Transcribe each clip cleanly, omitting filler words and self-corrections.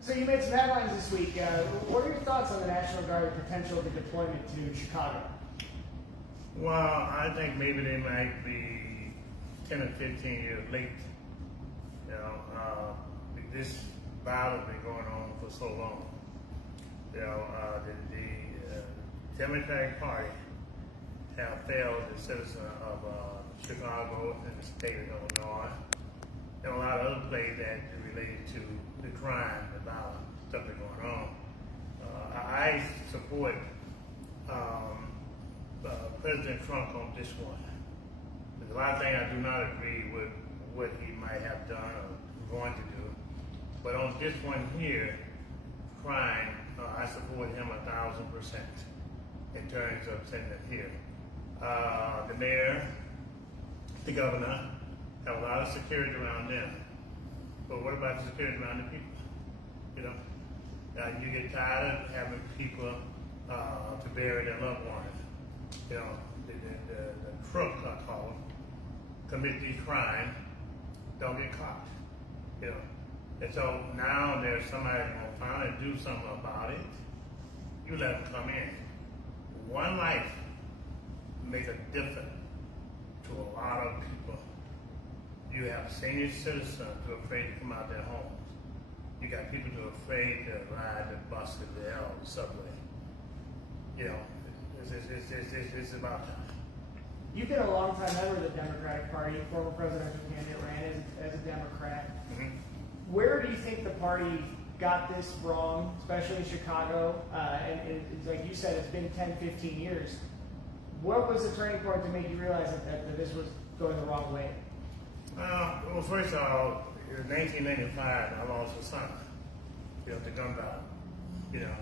So you made some headlines this week. What are your thoughts on the National Guard potential of deployment to Chicago? Well, I think maybe they might be 10 or 15 years late. You know, this battle has been going on for so long. You know, the Democratic Party have failed the citizens of Chicago and the state of Illinois, and a lot of other places that are related to the crime, the violence, stuff that's going on. I support President Trump on this one. There's a lot of things I do not agree with what he might have done or going to do, but on this one here, crime, I support him 1,000% in terms of sending it here. The mayor, the governor, have a lot of security around them. But what about the security around the people? You know, you get tired of having people to bury their loved ones. You know, the crooks, I call them, commit these crimes, don't get caught. You know, and so now there's somebody gonna finally do something about it. You let them come in. One life make a difference to a lot of people. You have senior citizens who are afraid to come out their homes. You got people who are afraid to ride the bus, the L, the subway. You know, it's about time. You've been a long-time member of the Democratic Party, former presidential candidate, ran as a Democrat. Mm-hmm. Where do you think the party got this wrong, especially in Chicago? And it's like you said, it's been 10, 15 years. What was the turning point to make you realize that this was going the wrong way? Well, first of all, in 1995, I lost a son, you know, to gun battle, you know.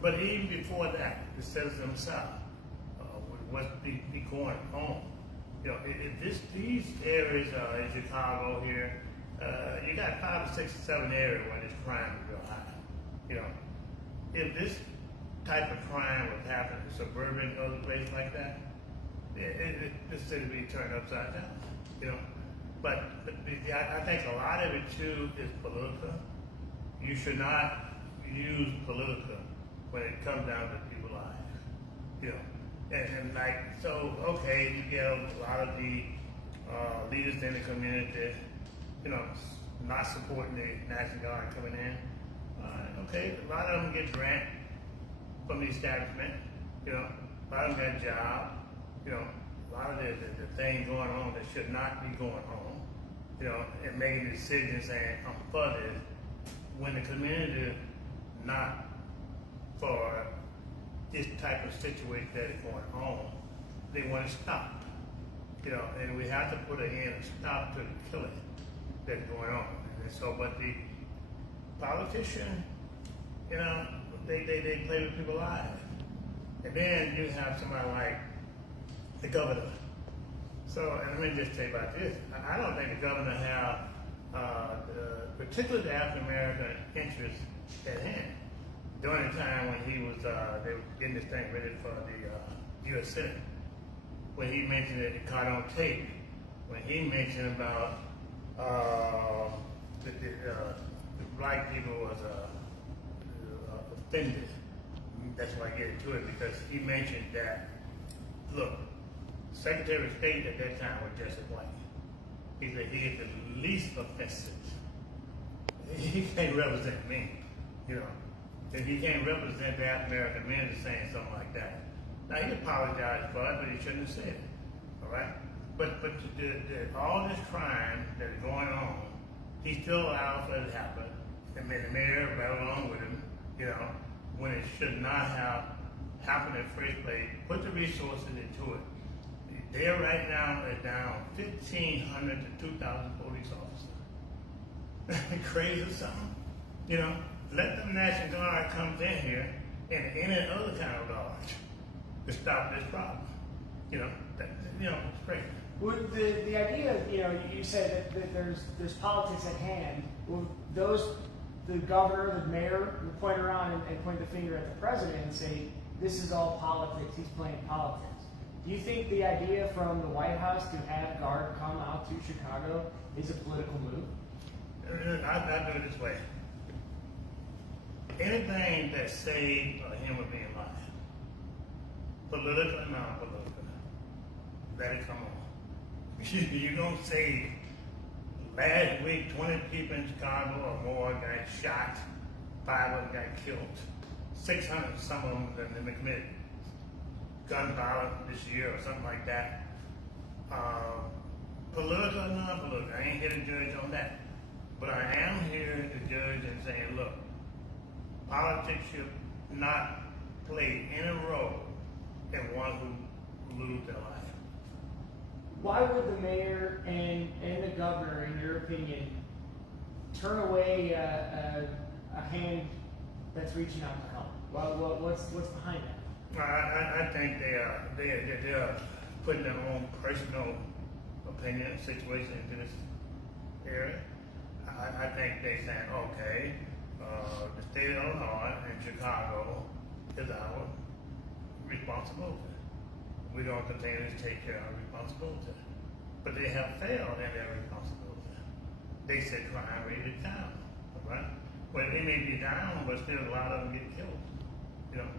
But even before that, the citizens themselves would be going on. You know, these areas in Chicago here, you got 5 or 6 or 7 areas where this crime is real high. You know, if this type of crime was happening in suburban other places like that, the city would be turned upside down. You know, but I think a lot of it too is political. You should not use political when it comes down to people's lives. You know, and like so, okay, you get a lot of the leaders in the community, you know, not supporting the National Guard coming in. Okay, a lot of them get grant from the establishment. You know, a lot of them got jobs. You know, a lot of the things going on that should not be going on. You know, and making decisions saying I'm for this when the community not for this type of situation that is going on, they want to stop. You know, and we have to put an end, a stop to the killing that's going on. And so, but the politicians, you know, they play with people's lives. And then you have somebody like the governor. So, and let me just tell you about this. I don't think the governor have, particularly the African American interests at hand. During the time when he was, they were getting this thing ready for the U.S. Senate, when he mentioned it, caught on tape, when he mentioned about the black people was offended. That's why I get into it, because he mentioned that, look, Secretary of State at that time was Jesse White. He said he is the least offensive. He can't represent me, you know. And he can't represent the African American men saying something like that. Now he apologized for it, but he shouldn't have said it. All right? But all this crime that is going on, he still allows for it to happen. And then the mayor right along with him, you know, when it should not have happened in the first place, put the resources into it. There right now is down 1,500 to 2,000 police officers. Crazy or something? You know, let the National Guard comes in here and any other kind of guard to stop this problem. You know, it's crazy. Well, the idea, you know, you said that there's politics at hand. Well, the governor, the mayor, would point around and point the finger at the president and say, this is all politics, he's playing politics. Do you think the idea from the White House to have Guard come out to Chicago is a political move? I do it this way. Anything that saves a human being life, political and non-political, let it come on. You don't say last week 20 people in Chicago or more got shot, 5 of them got killed, 600 some of them that committed gun violence this year or something like that. Political or non-political, I ain't here to judge on that. But I am here to judge and saying, look, politics should not play any role in one who lose their life. Why would the mayor and the governor, in your opinion, turn away a hand that's reaching out to help? What's behind that? I think they're putting their own personal opinion, situation into this area. I think they're saying, okay, the state of Illinois and Chicago is our responsibility. We're going to continue to take care of our responsibility. But they have failed in their responsibility. They said crime rate is down, right? Well, they may be down, but still a lot of them get killed. You know,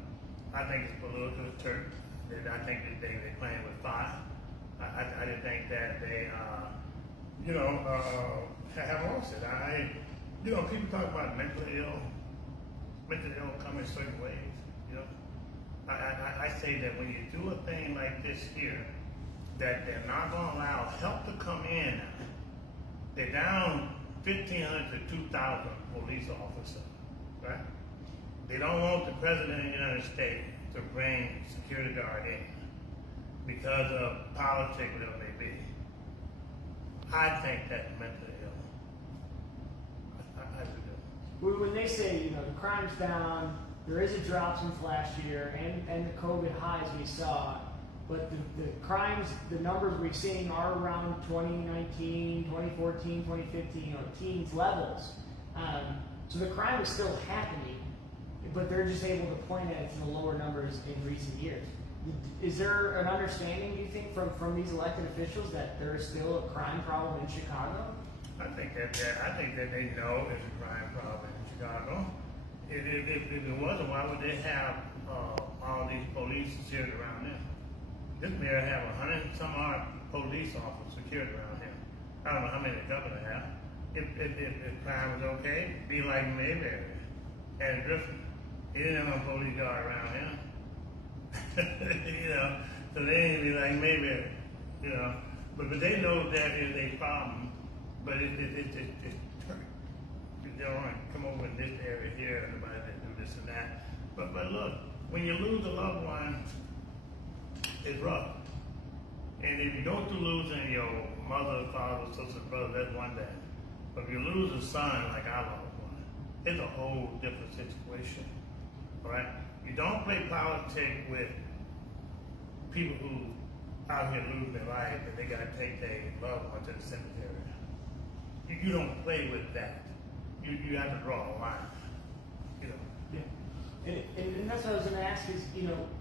I think it's political turf. I think that they're playing with fire. I didn't think that they, have lost it. People talk about mental ill come in certain ways, you know. I say that when you do a thing like this here, that they're not going to allow help to come in. They're down 1,500 to 2,000 police officers, right? They don't want the president of the United States to bring security guard in because of politics, whatever it may be. I think that's mentally ill. I do. When they say, the crime's down, there is a drop since last year, and the COVID highs we saw, but the crimes, the numbers we're seeing are around 2019, 2014, 2015, teens levels. So the crime is still happening, but they're just able to point at it to the lower numbers in recent years. Is there an understanding, do you think, from these elected officials that there is still a crime problem in Chicago? I think that they know there's a crime problem in Chicago. If it wasn't, why would they have all these police secured around them? This mayor have 100 and some odd police officers secured around him. I don't know how many the governor have. If crime was okay, be like Mayberry and Griffin. He didn't have no police guard around him. So they ain't be like Mayberry, But they know that is a problem, but it's they don't want to come over in this area here and nobody that do this and that. But look, when you lose a loved one, it's rough. And if you go through losing your mother, father, sister, brother, that's one thing. But if you lose a son like I lost one, it's a whole different situation. All right? You don't play politics with people who out here losing their life and they got to take their loved one to the cemetery. You don't play with that. You have to draw a line. Yeah. And that's what I was going to ask is,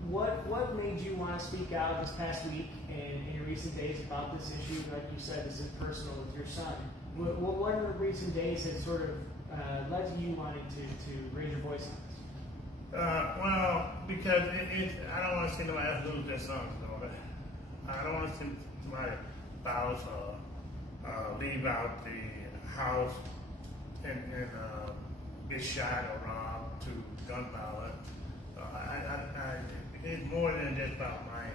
what made you want to speak out this past week and in recent days about this issue? Like you said, this is personal with your son. What in the recent days has sort of led to you wanting to raise your voice on this? Well, because I don't want to see nobody else lose their sons, though. I don't want to see somebody spouse leave out the house and get shot or robbed to gun violence. It's more than just about my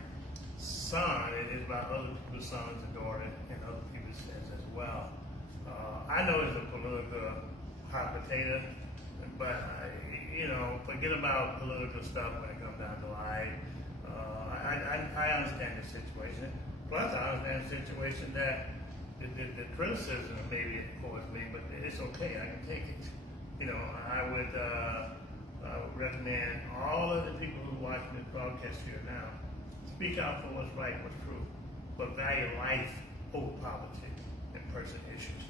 son. It is about other people's sons and daughters and other people's sons as well. I know it's a political hot potato, but forget about political stuff when it comes down to life. I understand the situation. Plus, I understand the situation that the criticism maybe towards me, but it's okay. I can take it. I would recommend all of the people who are watching this broadcast here now speak out for what's right, what's true, but value life over politics and personal issues.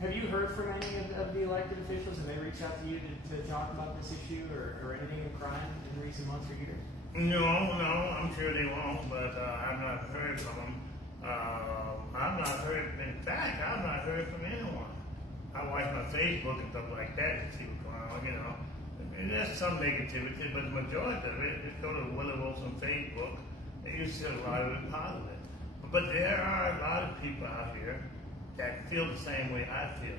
Have you heard from any of the elected officials? Have they reached out to you to talk about this issue or anything of crime in recent months or years? No, I'm sure they won't, but I've not heard from them. I've not heard, in fact, I've not heard from anyone. I watch my Facebook and stuff like that and see what's going on, you know. And there's some negativity, but the majority of it, just go to Willie Wilson Facebook, and you see a lot of it positive. But there are a lot of people out here that feel the same way I feel.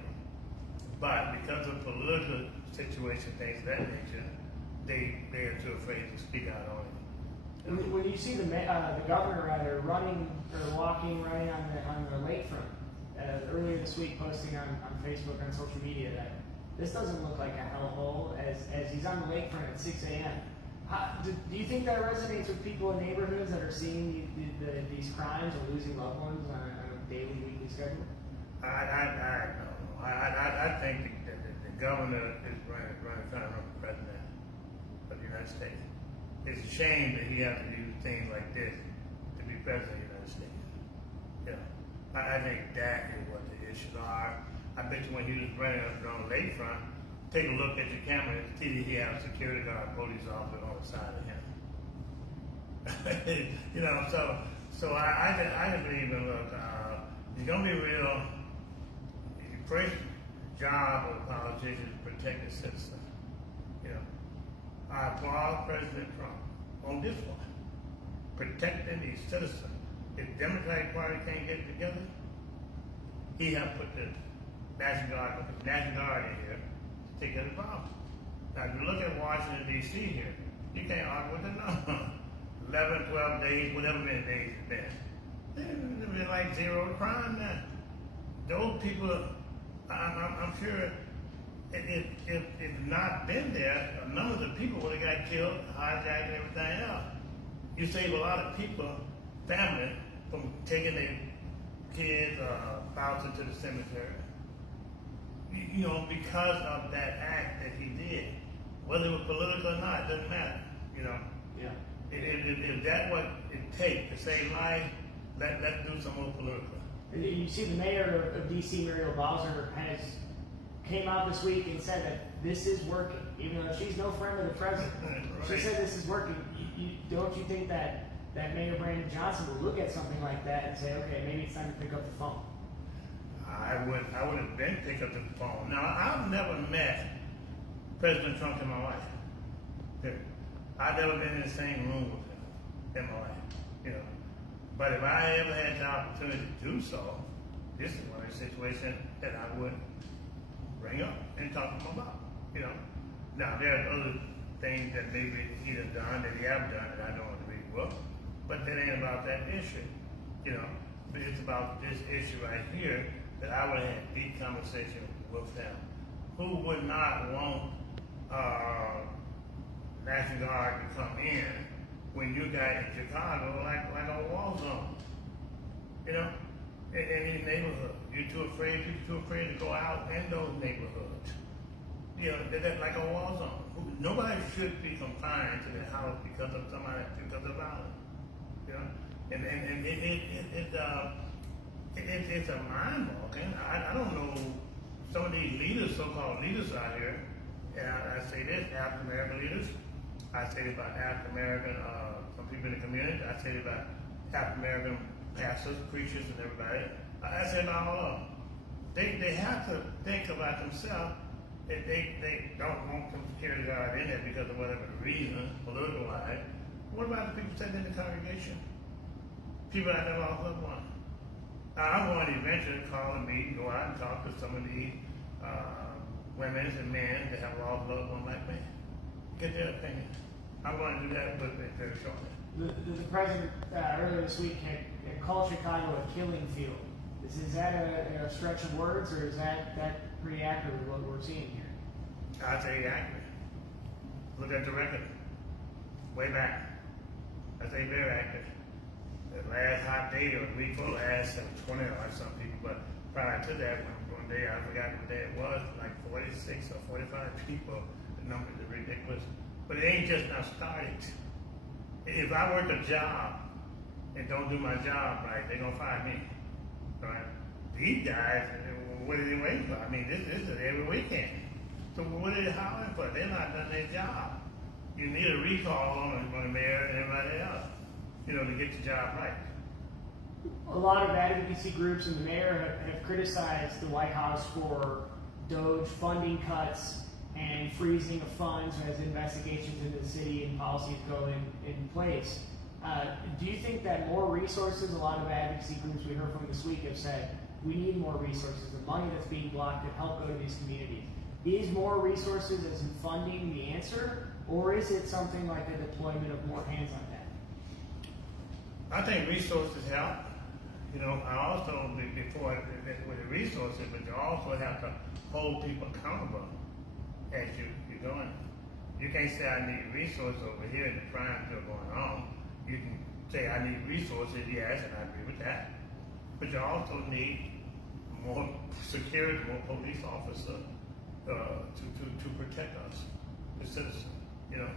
But because of political situation, things of that nature, they're too afraid to speak out on it. When you see the governor rather running or running on the lakefront earlier this week, posting on Facebook on social media that this doesn't look like a hellhole as he's on the lakefront at 6 a.m. Do you think that resonates with people in neighborhoods that are seeing these crimes or losing loved ones on a daily, weekly schedule? I don't know. I think the governor is trying to run for president of the United States. It's a shame that he has to do things like this to be president of the United States. You know, I think that is what the issues are. I bet you when he was running up on the lakefront, take a look at your camera and see that he has a security guard, police officer on the side of him. You know, so I believe in look, you're gonna be real. Your first job of a politician is to protect the citizen. You know, I applaud President Trump on this one, protecting the citizen. If the Democratic Party can't get together, he has put the National Guard in here to take care of the problem. Now, if you look at Washington, D.C. here, you can't argue with the number. 11, 12 days, whatever many days it's been. There's been like zero crime now. Those people, I'm sure, if not been there, a number of the people would have got killed, hijacked, and everything else. You save a lot of people, family, from taking their kids, spouses to the cemetery. You know, because of that act that he did, whether it was political or not, it doesn't matter. You know. Yeah. If that's what it takes to save life, let's do some more political. You see, the mayor of D.C., Muriel Bowser, came out this week and said that this is working, even though she's no friend of the president. Right. She said this is working. Don't you think that Mayor Brandon Johnson would look at something like that and say, okay, maybe it's time to pick up the phone? I would have been pick up the phone. Now, I've never met President Trump in my life. I've never been in the same room with him in my life, you know. But if I ever had the opportunity to do so, this is one of the situations that I would bring up and talk to him about, you know. Now, there are other things that maybe he has done, that he have done, that I don't agree with, but that ain't about that issue, you know. But it's about this issue right here that I would have had a deep conversation with them. Who would not want National Guard to come in when you got in Chicago like a war zone? You know, in any neighborhood. You're too afraid to go out in those neighborhoods. You know, that's like a war zone. Nobody should be confined to their house because of violence. You know, and it's a mind-boggling. I don't know some of these leaders, so-called leaders out here, and I say this, African American leaders, I say it about African American, some people in the community, I say it about African American pastors, preachers, and everybody. I say it about all of them. They have to think about themselves. They don't want some security guard in there because of whatever the reason, political wise. What about the people sitting in the congregation? People that have lost loved ones. I'm going to eventually call and meet and go out and talk to some of these women and men that have lost loved ones like me. Get their opinion. I'm going to do that very shortly. The president earlier this week had called Chicago a killing field. Is that a stretch of words, or is that pretty accurate with what we're seeing here? I'd say accurate. Look at the record. Way back. I'd say very accurate. The last hot day or the week before last, 20 like some people, but prior to that, one day, I forgot what day it was, like 46 or 45 people. The numbers are ridiculous. But it ain't just now started. If I work a job and don't do my job right, they're going to fire me. Right? These guys, what are they waiting for? I mean, this is every weekend. So what are they hollering for? They're not done their job. You need a recall on the mayor and everybody else, you know, to get the job right. A lot of advocacy groups and the mayor have criticized the White House for Doge funding cuts and freezing of funds as investigations into the city and policies go in place. Do you think that more resources, a lot of advocacy groups we heard from this week have said, we need more resources, the money that's being blocked to help go to these communities. Is more resources as in funding the answer, or is it something like a deployment of more hands on deck? I think resources help. You know, I also, before with the resources, but you also have to hold people accountable as you're going. You can't say I need resources over here and the crime's still going on. You can say I need resources, yes, and I agree with that. But you also need more security, more police officers to protect us, the citizens. You know,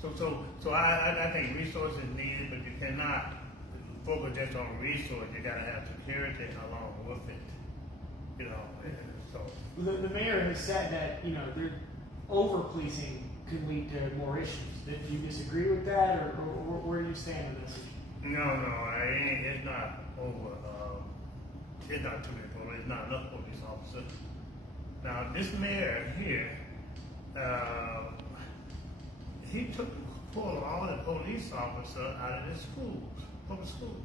so I think resources needed, but you cannot focus just on resources. You got to have security along with it. You know, and so the mayor has said that over policing could lead to more issues. Do you disagree with that, or where do you stand on this issue? No, it's not over. It's not too many police. It's not enough police officers. Now, this mayor here, he pulled all the police officers out of the schools, public schools.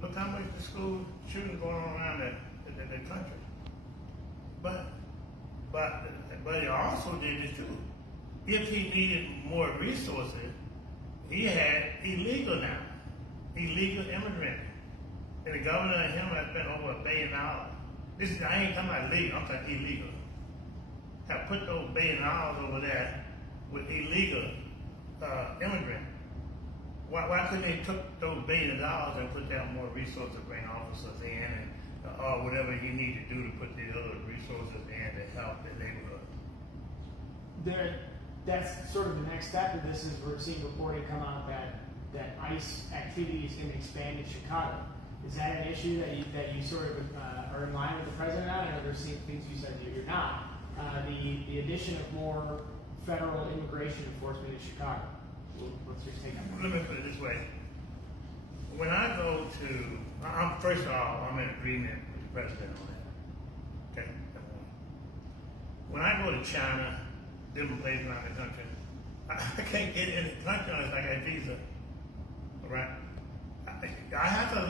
Look how much the school shooting going on around the country. But he also did this too. If he needed more resources, he had illegal immigrants. And the governor and him has spent over $1 billion. I ain't talking about legal, I'm talking illegal. Have put those $1 billion over there with illegal immigrants. Why couldn't they took those $1 billion and put down more resources to bring officers in and or whatever you need to do to put the other resources in to help the neighborhood? That's sort of the next step of this is we're seeing reporting come out that ICE activity is going to expand in Chicago. Is that an issue that you sort of are in line with the president on? I know there's things you said that you're not. The addition of more federal immigration enforcement in Chicago. What's your take on that? Let me put it this way. When I go to, first of all, I'm in agreement with the president on that. Okay? When I go to China, different places around the country, I can't get in the country unless I got a visa. All right? I have to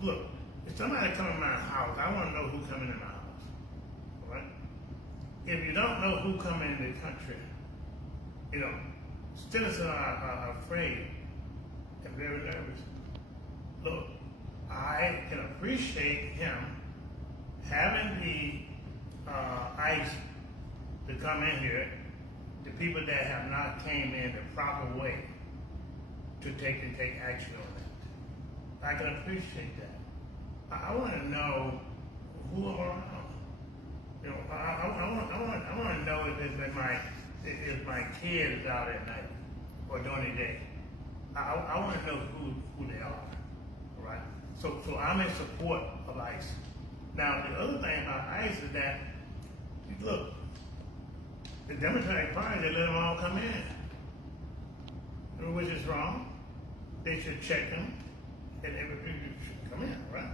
look, if somebody come in my house, I want to know who coming in my house. All right? If you don't know who coming in the country, citizens are afraid and very nervous. Look, I can appreciate him having the ICE to come in here, the people that have not came in the proper way to take action on that. I can appreciate that. I want to know who I'm around. I want to know if my kid is out at night or during the day. I want to know who they are. All right. So I'm in support of ICE. Now the other thing about ICE is that, look, the Democratic Party, they let them all come in, which is wrong. They should check them, and everybody should come in, right?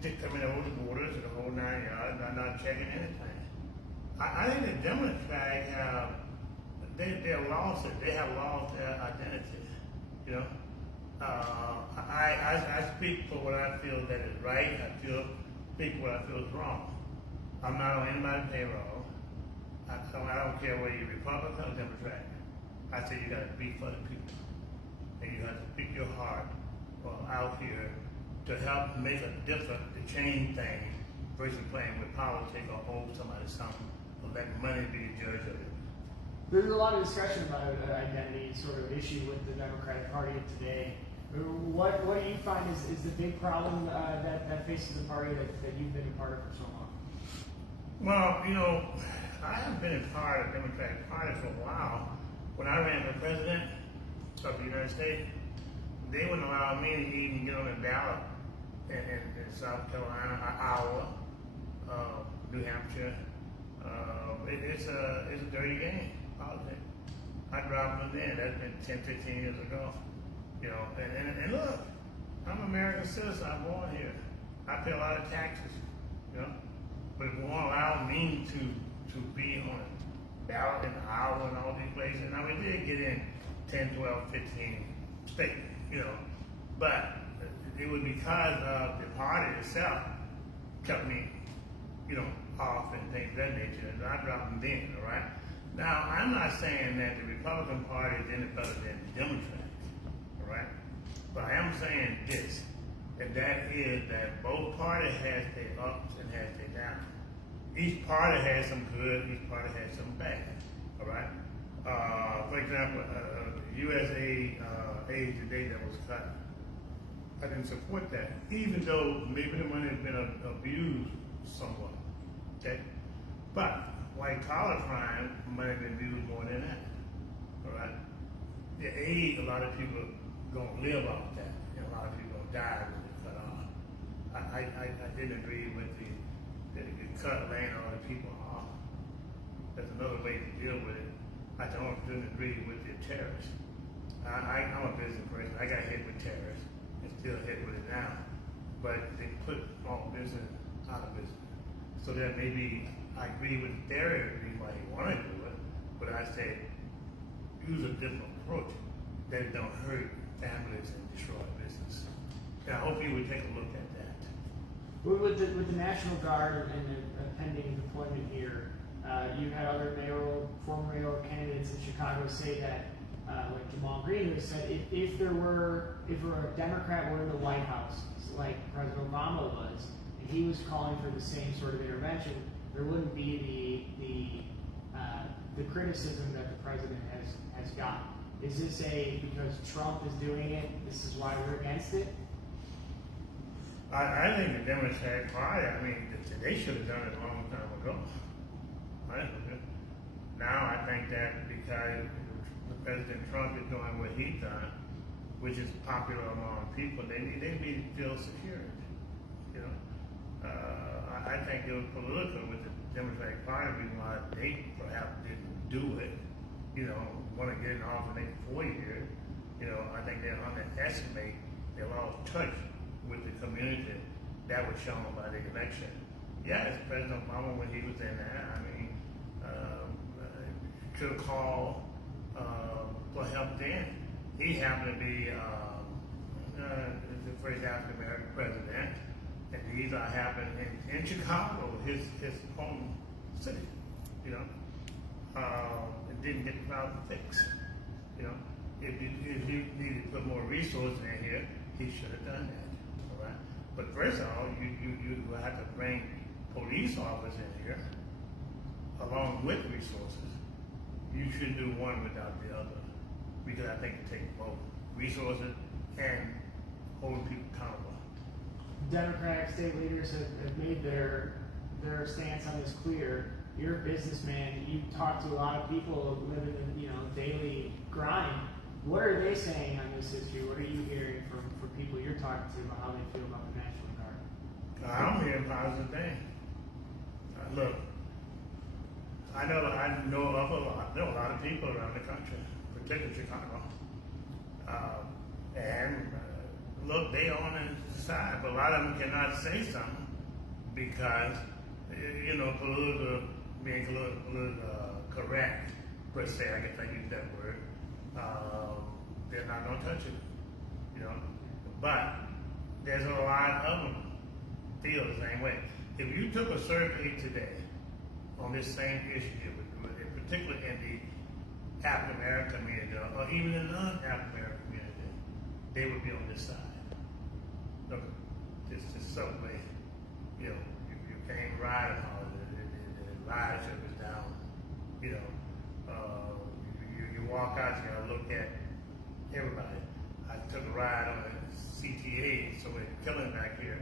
They come in over the borders and the whole 9 yards, not checking anything. I think the Democrats they're lost it. They have lost their identity. I speak for what I feel that is right. I speak for what I feel is wrong. I'm not on anybody's payroll. I don't care whether you're Republican or Democrat. I say you got to be for the people. And you have to speak your heart out here to help make a difference, to change things, versus playing with politics or owe somebody something, or let money be the judge of it. There's a lot of discussion about identity sort of issue with the Democratic Party of today. What do you find is the big problem that faces the party that you've been a part of for so long? Well, I have been a part of the Democratic Party for a while. When I ran for president of the United States, they wouldn't allow me to even get on the ballot in South Carolina, Iowa, New Hampshire. It's a dirty game, politics. I dropped them in. That's been 10, 15 years ago. And look, I'm an American citizen. I'm born here. I pay a lot of taxes. but it won't allow me to be on a ballot in Iowa and all these places. Now we did get in 10, 12, 15 states, but it was because of the party itself kept me, off and things of that nature, and I dropped them then, all right? Now, I'm not saying that the Republican Party is any better than the Democrats, all right? But I am saying this, and that is that both parties has their ups and has their downs. Each party has some good, each party has some bad, all right? For example, USA aid today that was cut, I didn't support that, even though maybe the money has been abused somewhat, okay? But white collar crime might have been abused more than that, all right? The aid, a lot of people gonna live off that, and a lot of people gonna die when they cut off. I didn't agree with the cut laying all the people off. That's another way to deal with it. I didn't agree with the terrorists. I'm a business person. I got hit with terrorists and still hit with it now. But they put all business out of business. So that maybe I agree with the theory why he wanted to do it, but I said use a different approach that don't hurt families and destroy business. And I hope you would take a look at that. With the National Guard and the pending deployment here, you had other former mayoral candidates in Chicago say that, like Jamal Green, who said if a Democrat were in the White House, like President Obama was, and he was calling for the same sort of intervention, there wouldn't be the criticism that the president has gotten. Is this because Trump is doing it, this is why we're against it? I think the Democratic Party, they should have done it a long time ago. Now I think that because President Trump is doing what he's done, which is popular among people, they need to feel secure. I think it was political with the Democratic Party, reason why they perhaps didn't do it. Want to get in office in 4 years. I think they underestimate, they lost touch with the community that was shown by the election. Yes, President Obama, when he was in there, could have called for help then. He happened to be the first African American president, and these are happening in Chicago, his home city. It didn't get the problem fixed. If you needed to put more resources in here, he should have done that. All right. But first of all, you have to bring police officers in here along with resources. You shouldn't do one without the other, because I think it takes both resources and holding people accountable. Democratic state leaders have made their stance on this clear. You're a businessman. You talk to a lot of people living in daily grind. What are they saying on this issue? What are you hearing from people you're talking to about how they feel about the National Guard? I'm hearing positive things. Look, I know of a lot. There are a lot of people around the country, particularly Chicago, and look, they on the side, but a lot of them cannot say something because being political correct per se. I guess I use that word. They're not gonna touch it, But there's a lot of them feel the same way. If you took a survey today on this same issue, particularly in the African American community or even in the non-African American community, they would be on this side. Look, it's just some way, you can't ride on holiday. The ridership is down. You walk out here and look at everybody. I took a ride on the CTA, so we're killing back here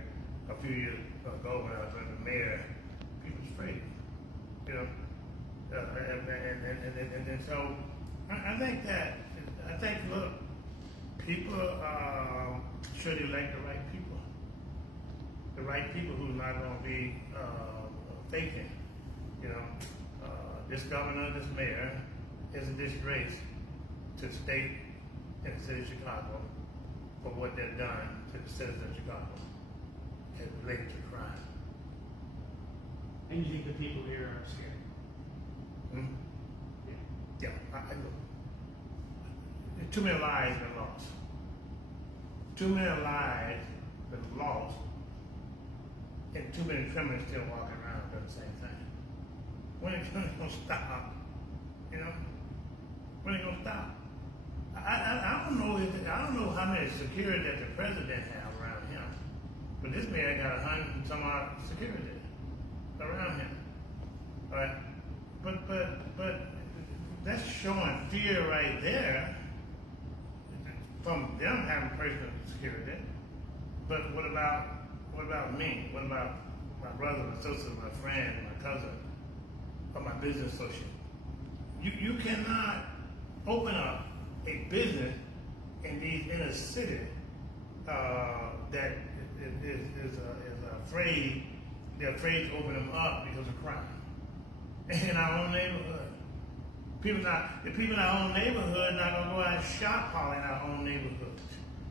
a few years ago when I was running the mayor. People was afraid, and so I think look, people should elect the right people who's not going to be faking. This governor, this mayor is a disgrace to the state and the city of Chicago for what they've done to the citizens of Chicago as related to crime. And you think the people here are scared? Hmm? Yeah. Yeah, I know. There's too many lives been lost. Too many lives been lost, and too many criminals still walking around doing the same thing. When is it gonna stop? You know? When is it gonna stop? I don't know I don't know how many security that the president have around him, but this man got 100 and some odd security around him. All right, but that's showing fear right there from them having personal security. But what about me? What about my brother, my sister, my friend, my cousin, or my business associate? You cannot open up a business in these inner cities that is afraid. They're afraid to open them up because of crime in our own neighborhood. The people in our own neighborhood not gonna go out and shop all in our own neighborhood.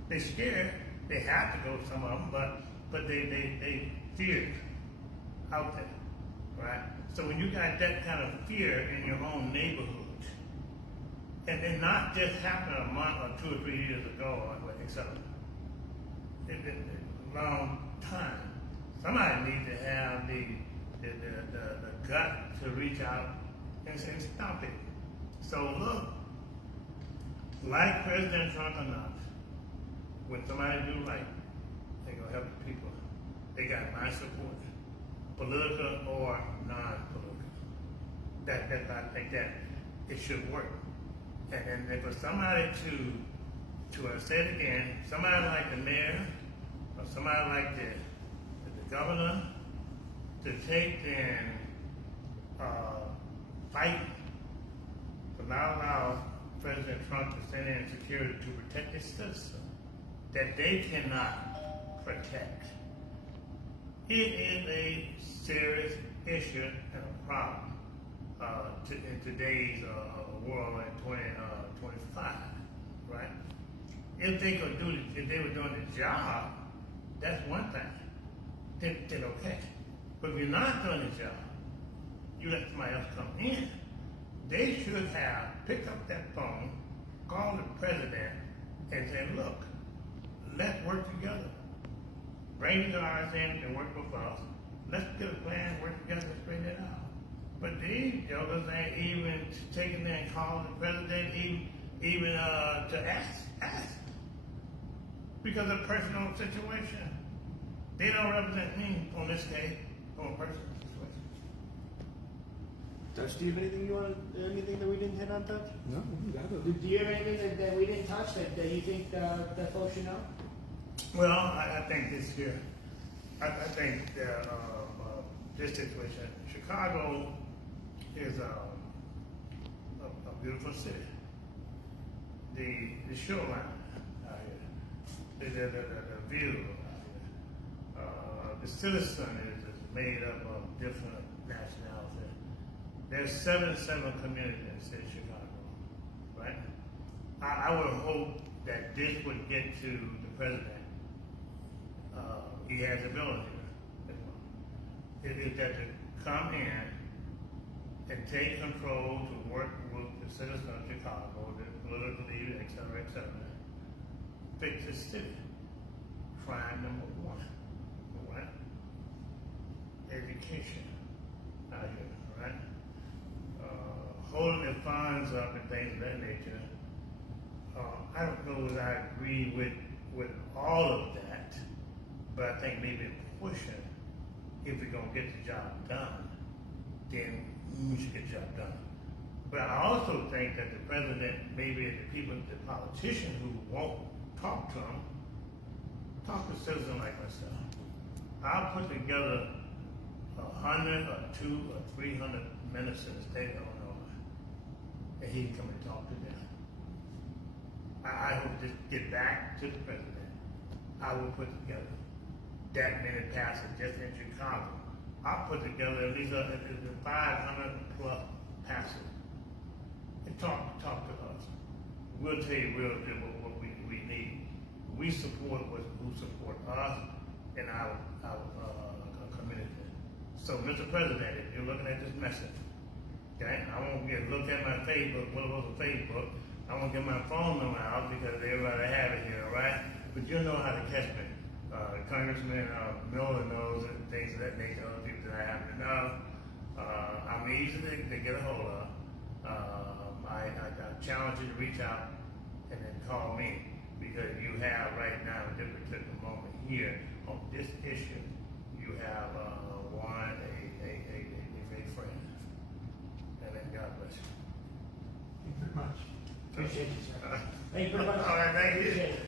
They scared. They have to go, some of them, but they fear out there, right? So when you got that kind of fear in your own neighborhood, and not just happened a month or 2 or 3 years ago, or etc. It's been a long time. Somebody needs to have the gut to reach out and say, stop it. So look, like President Trump or not, when somebody do right, they're gonna help the people. They got my support, political or non-political. I think that it should work. And then for somebody to say it again, somebody like the mayor or somebody like the governor to take and fight to not allow President Trump to send in security to protect his citizens that they cannot protect. It is a serious issue and a problem in today's world in 2025, right? If they could do it, if they were doing the job, that's one thing. Then okay. But if you're not doing the job, you let somebody else come in. They should have picked up that phone, called the president, and said, look, let's work together. Bring the guys in and work with us. Let's get a plan, work together, and straighten it out. But these jokers ain't even taking there and calling the president even to ask. Because of personal situation. They don't represent me on this case from a personal situation. Touch, do you have anything that we didn't hit on, Touch? No, you got it. Do you have anything that we didn't touch that you think that folks should know? Well, I think this here, I think that this situation, Chicago is a beautiful city. The shoreline out here, the view out here, the citizen is made up of different nationalities. There's 77 communities in the city of Chicago, right? I would hope that this would get to the president. He has the ability. It is that to come in and take control to work with the citizens of Chicago, the political leaders, et cetera, fix the city. Crime number one, right? Education out here, right? Holding the funds up and things of that nature. I don't know that I agree with all of that, but I think maybe pushing, if we're gonna get the job done, then we should get the job done. But I also think that the president, maybe the people, the politicians who won't talk to him, talk to citizens like myself. I'll put together 100 or 200 or 300 minutes in the state of Illinois, and he can come and talk to them. I hope to get back to the president. I will put together that many passes just in Chicago. I'll put together at least 500 plus passes and talk to us. We'll tell you real good what we need. We support who support us and our community. So, Mr. President, if you're looking at this message, okay, I won't look at my Facebook, what was on Facebook. I won't get my phone number out because everybody have it here, right? But you know how to catch me. Congressman Miller knows and things of that nature, other people that I happen to know. I'm easy to get a hold of. I challenge you to reach out and then call me because you have right now, at this particular moment here, on this issue, you have a great friend. And then God bless you. Thank you very much. Appreciate you, sir. Thank you very much. All right, thank you. Appreciate it.